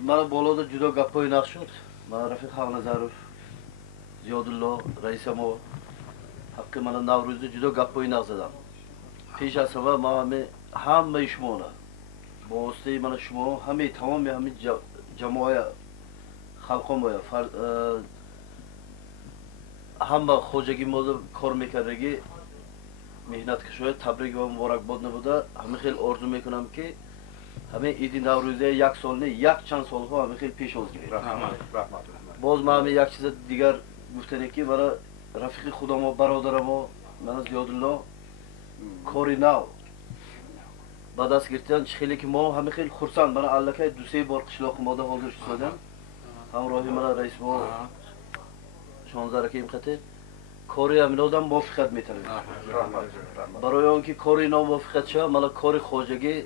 من بالا جدا گپای نقش شد. من رفیق خانزارو زیادالله رئیس ما حق من نوروز جدا گپای نقش زدم. پیش از همه ما همه شما نه با واسطه من شما همه تمام همه جماعت خلقم باید همه خوجگی ما کار میکردگی مهنت کشوید تبریک و مبارکباد نبوده. همه خیلی آرزو میکنم که همه ایدی نوروزه یک سال نه یک چند سال ها همه خیلی پیش از گیرید. باز من همه یک چیز دیگر گفتنه که برای رفیق خودم و برادرم و من زیادالله کاری نو بعد از گرفتن خیلی که ما همه خیلی خرسند من الکی دو سه بار قشلاق ماده حاضر شدم همراهی من رئیس با 16 رکیم خطه کاری همین آدم موافقت میتونه برای آنکه کاری ناموافقت شود مالا کار خواجگی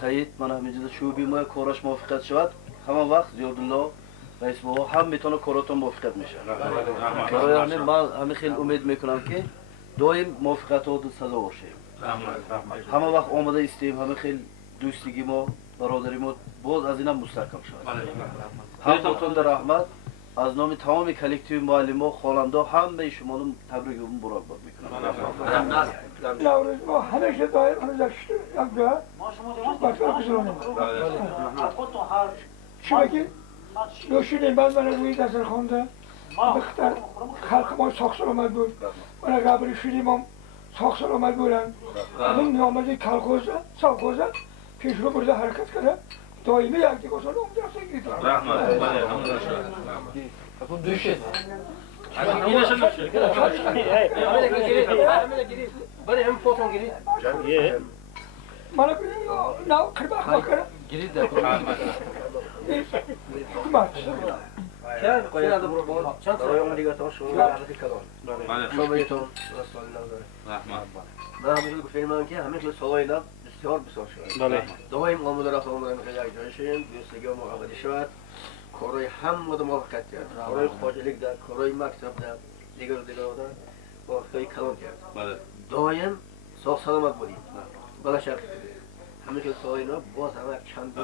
سعید من همینجا شوبی ما کارش موافقت شود همه وقت زیادالله رئیس با هم میتونه کاراتون موافقت میشه. برای همین من همین خیلی امید میکنم که دائم موافقت ها سزا باشه. همه وقت آماده استیم همه خیلی دوستگی ما برادری ما باز از اینم مستحکم شود. همتون در رحمت از نام تمام کلکتیو معلم ها خواننده همه شما رو تبریک و مبارکباد میکنم. نوروز ما همیشه دایر آن یک دو بچه‌ها بزرگیم. چی بگی؟ نوشیدیم بعد من روی دستر خونده بختر خلق ما ساخت آمد بود من قبل شدیم هم ساخت آمد بودن این نیامده کلخوزه ساخوزه پیش رو برده حرکت کرده دائمی یک دیگه سال اون درسته گیرید اون دوشه برای هم فوتون گیرید من بینیم نو کربخ بکره گیرید در کمک چند سال اون دیگه تا شروع حرکت کردن شما بیتون رسول الله من همین گفتم من که همین سالای نم بسیار شد دائم آمده رفت آمده میخواد یک جای شیم دوستگی ما آمده شد کارهای هم مدام موافقت کرد کارهای خواجلیک در کارهای مکتب در دیگر آدم موافقه کلام کرد دائم ساخت سلامت بودیم بلا شک همین که سالای نم باز همه چند دو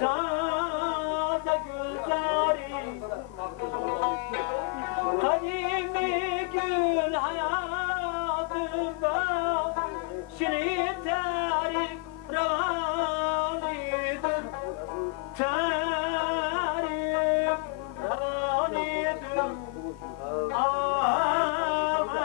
taze gülzari kadimi gül hayatımda şirin tarif ravanidir tarif ravanidir aman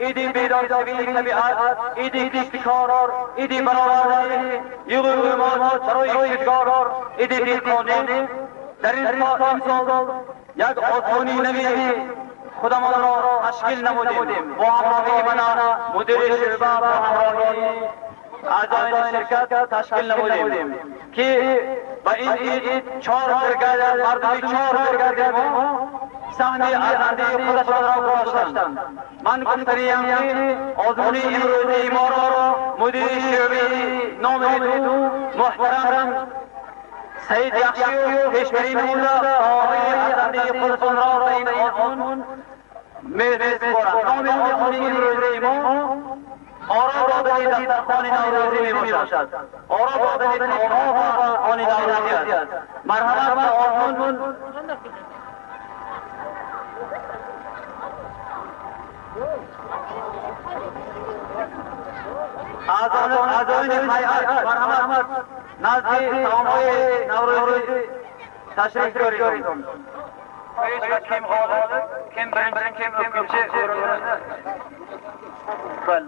İdi bidat seviylik tabiat, idi istikarar, idi beraberliği, yığılır mağaz, sarayı istikarar, idi bir koni, derin sağlam sal, yak osmani nevi, خودمان را تشکیل نمودیم با همراهی من مدیر شعبه و همراهی اعضای شرکت تشکیل نمودیم که با این عید 4 برگرد مردمی 4 برگرد صحنه ازنده خودشان را گذاشتند. من گفتریم که آزمونی امروزی ما را مدیر شعبه نام دو محترم سید یخشی و پیشبری نموده آقای ازنده خودشان را این آزمون میرس کنند. نام آزمونی امروزی ما آرا دادنی دسترخوان نوروزی می باشد. آرا دادنی تمام آن نوروزی است. مرحمت به آزمون اعضای هیئت مرحمت نزد تمامای نوروزی تشریف بیارید. پیش و کم غالب کم برین کم کمچه بل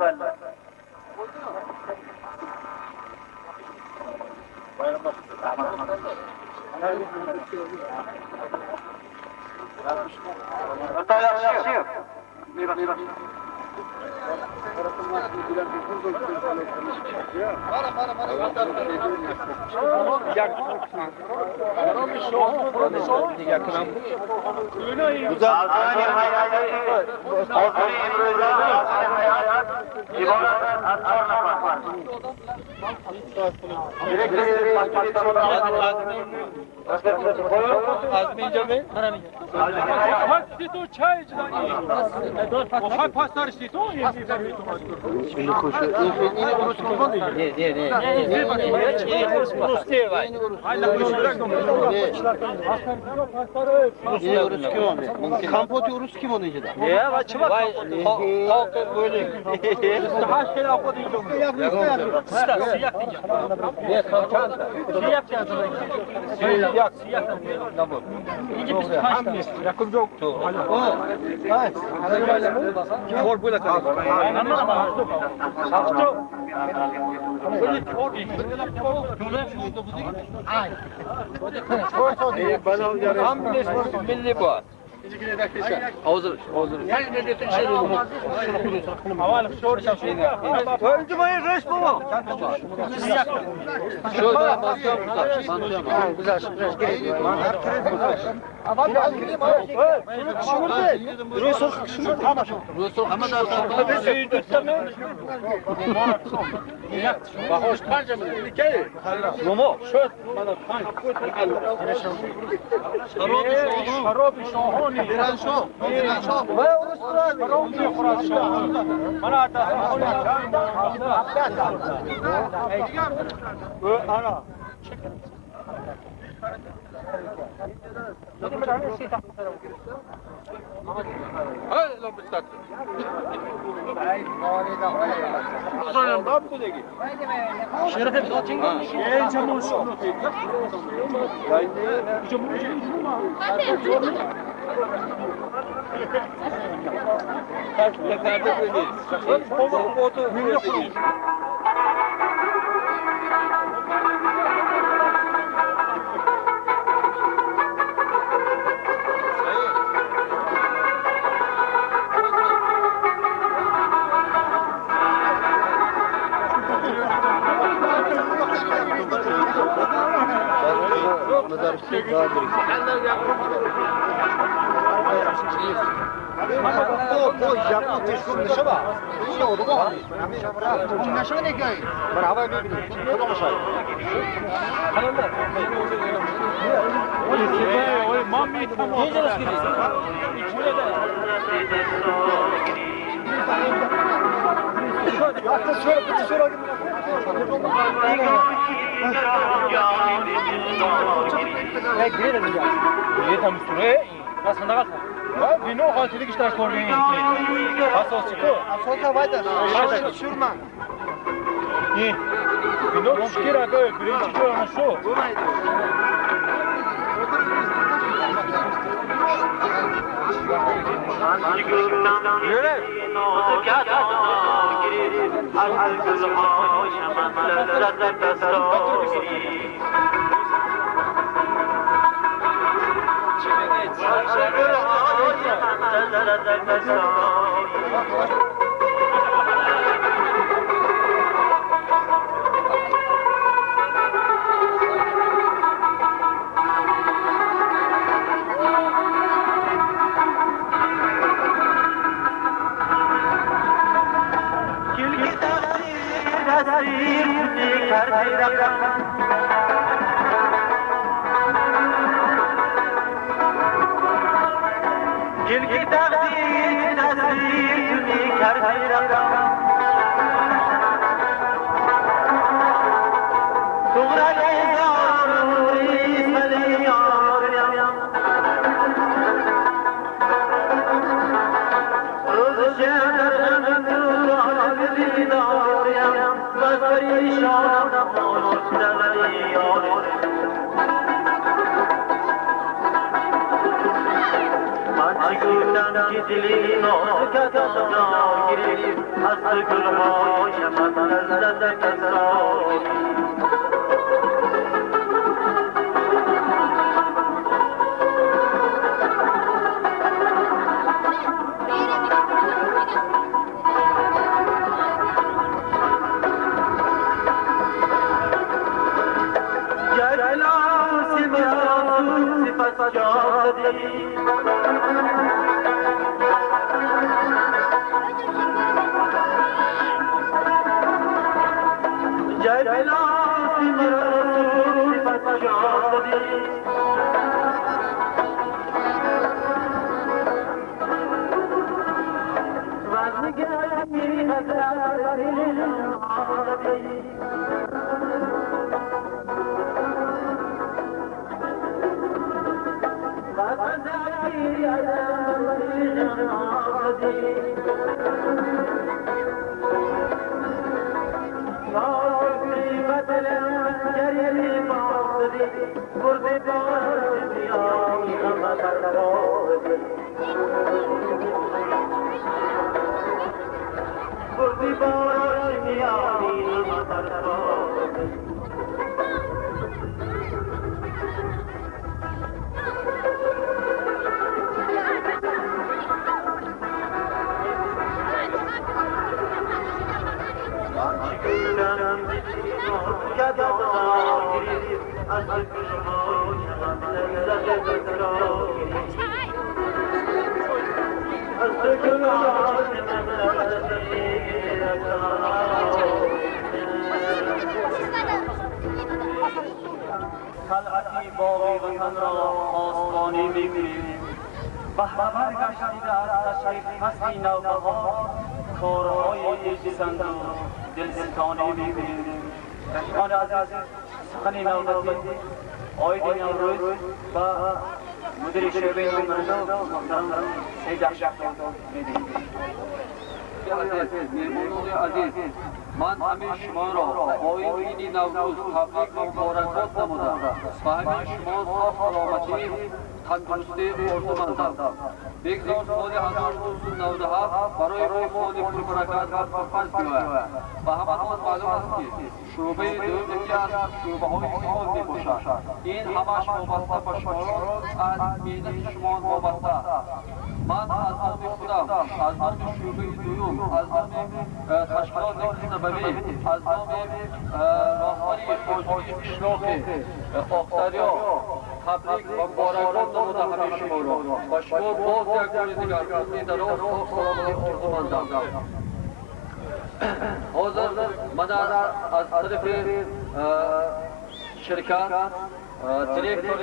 Kampoti ruski mi onuncu da? Ya va çıma kalk böyle. Daha şey yapmadı yok. Siyah siyah diyeceğim. Ne kalkan? Siyah diyeceğim. Siyah siyah. Tamam. İyice biz kaçtık. Rakım yok. Hayır. Kor böyle kalk. Ama Saçto. Böyle kor. Ay. Bana milli bu. Hazır. Yani ne dedin şey olur. Havalı şor şafşina. Öldü mü reis baba? Şöyle mantığa güzel şıkmış geliyor. Aman da gireyim ha. Şunu kışımırdı. Rösor kışımırdı. Ama da Ben sürdü tamam. bak hoş panca mı? Dikey. Momo. Şöyle bana kan. Şarabı şahane. Biran şo. Biran şo. Ve Ruslar. Şarabı şahane. Bana da ana. Hadi lan bistat. Sonra bab bu degi. Şerefet zaten. Ey çamur şunu. Mami, Vino qotili ishtirok ko'rgan asoschi-ku. Asosda vayda. Shurman. Vino tush kerak, birinchi jo'rni shu. خلعتی باقی وطن را آسمانی می‌کنیم بهره‌ور گشتیده از تشریف فصلی نوبهار کارهای عجزند و دلستانی می‌کنیم. رفیقان عزیز، سخن نوبتی آیدین امروز و مدیر شعبه نمره 9 محترم سید اشرف می‌دهیم. عزیز من همه شما را با این عید نوروز تبریک و مبارکباد نمودم و همه شما صحت سلامتی تندرستی آرزومندم. بگذار سال 1997 برای ما سال پربرکت و پرفضل بیاید و همتان معلوم است که شعبه دوم یکی از شعبه‌های ایمان میباشد. این همش وابسته به شما از مهنت شما وابسته است. من از نام خودم، از نام شعبه دوم، از نام تشکیلات سببی، از نام راهبری حاجی قشلاق آختریا تبریک و مبارکباد نمودم همه شما را و شما باز یک بار دیگر عمری دراز و سلامتی آرزومندم. حاضر من از طرف شرکت دیرکتور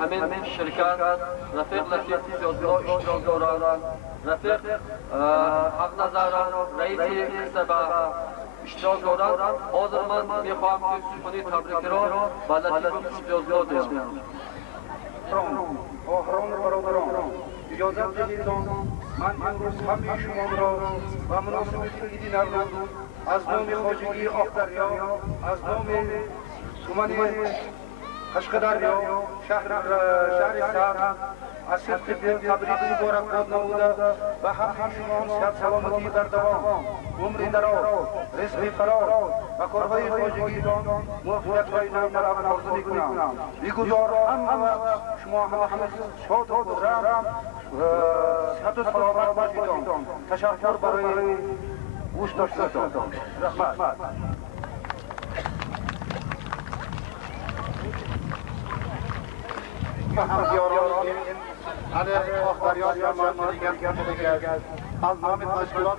همین شرکت رفیق لطیف یادگاه اشتراک دارند. رفیق حق نظر رئیس سبا اشتراک دارند. حاضر من میخواهم که سخنی تبریک را به لطیف امتیازات دهم. آخران برادران، اجازت دهید من امروز همه شما را و مناسبت عید نوروز از نام خواجگی آخدریا، از نام سومن قشقدریا، شهر سرد از صدق دل تبریک مبارکباد نموده و همه شما صحت سلامتی در دوام، عمری دراز، رزق فراز و کارهای خواجگیتان موفقیت‌های نو در عمل آرزو می‌کنم. می‌گذارم شما همه شاد و خرم صحت و سلامت باشیدان. تشکر برای گوش داشتنتان. رحمت. همکاران علی آخبریان یا دیگر از نام تشکیلات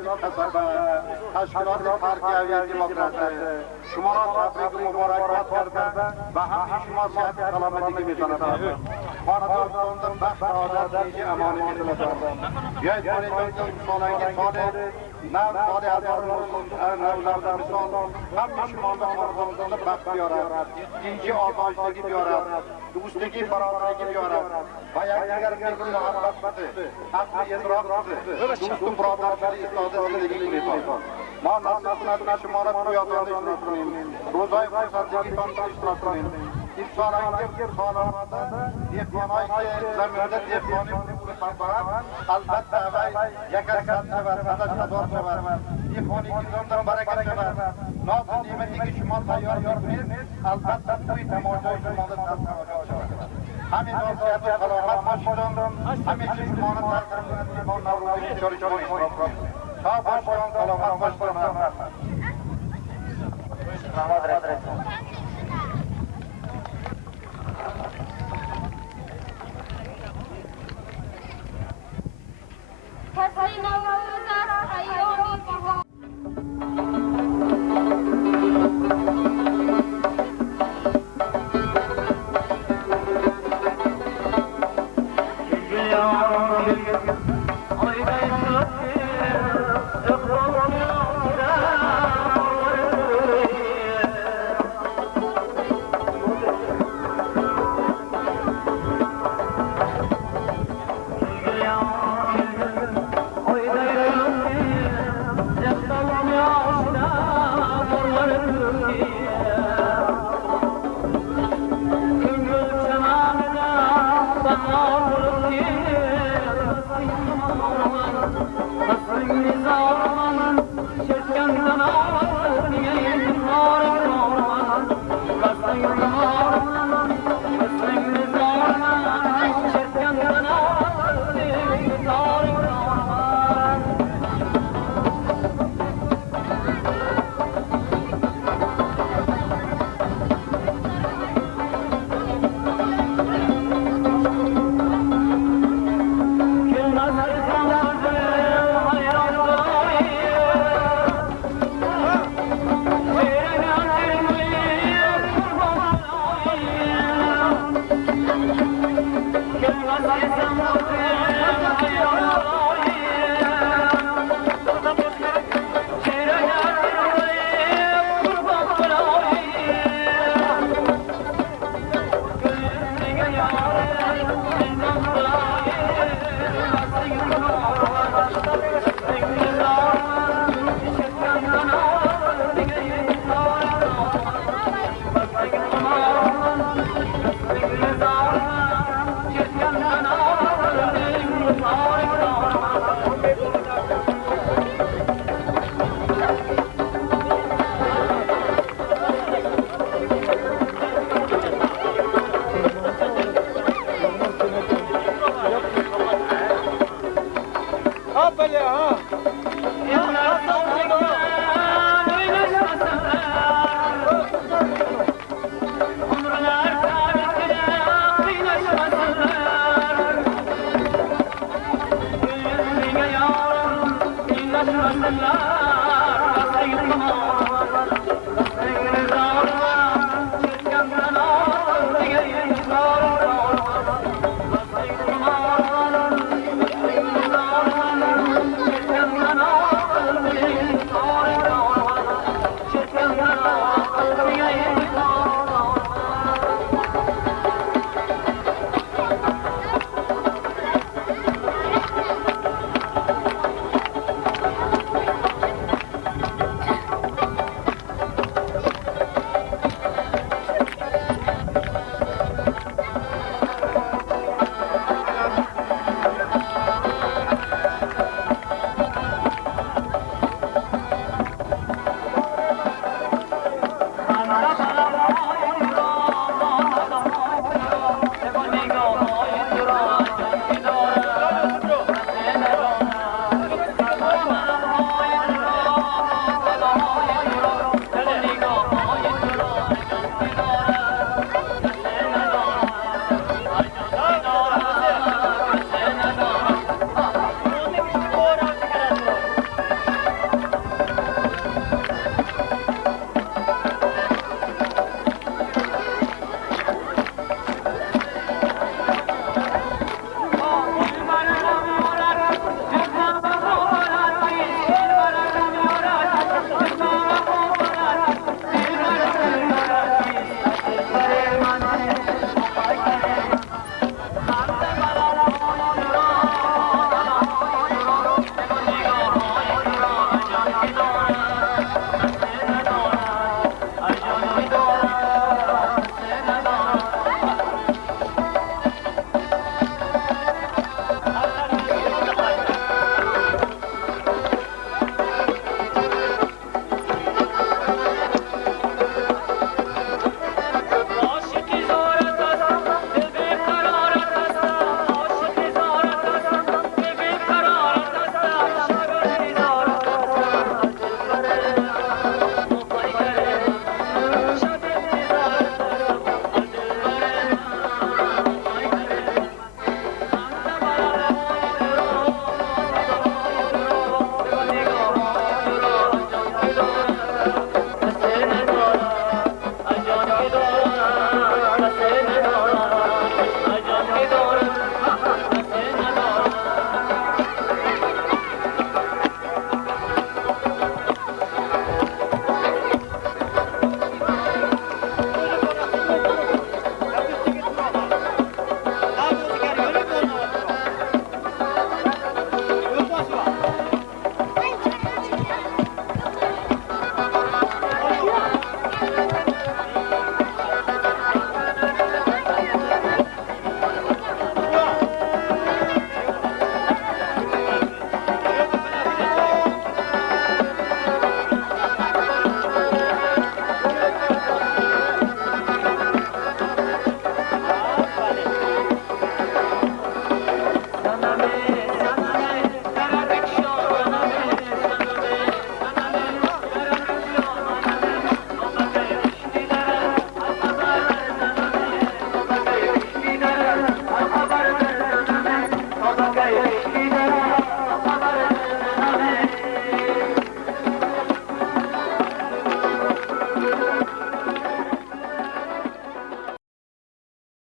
تشکیلات فرقی دموکراسی شما را تبریک مبارکباد کرده و همه شما صحت سلامتی می‌طلبم. خانواده‌تان بخت سعادت نیک امانی می‌طلبم. بیایید کنید سالانگی سال نو سال 1990 مثال همه شما به خانواده‌تان بخت بیارد، دینجی آزادگی بیارد، دوستگی برادری بیارد و یکدیگر می‌کنید محبت بده، عقل ادراک بده، دوست و برادرشدی ایستاده زندگی کنید. ما نصیحت شما را پویانده اشتراک کنیم، روزهای فرسندگیتان اشتراک کنیم. این سالانگی سالانه دیخوانایی که زمینده دیخوانی پول فربرند البته یک از 100 شود، 100,000 شود. دیخوانی که زندان برکت شود. ناز و نعمتی که شما تیار می‌کنید البته توی تماشای شما در تماشا شود. همین نصیحت و سلامت باشیدان، همیشه شما را در کنید ما نوروزی بسیاری شما اشتراک کنید. شاد باشیدان، سلامت باشیدان. فصل نوروز است ایامی بهار. Allah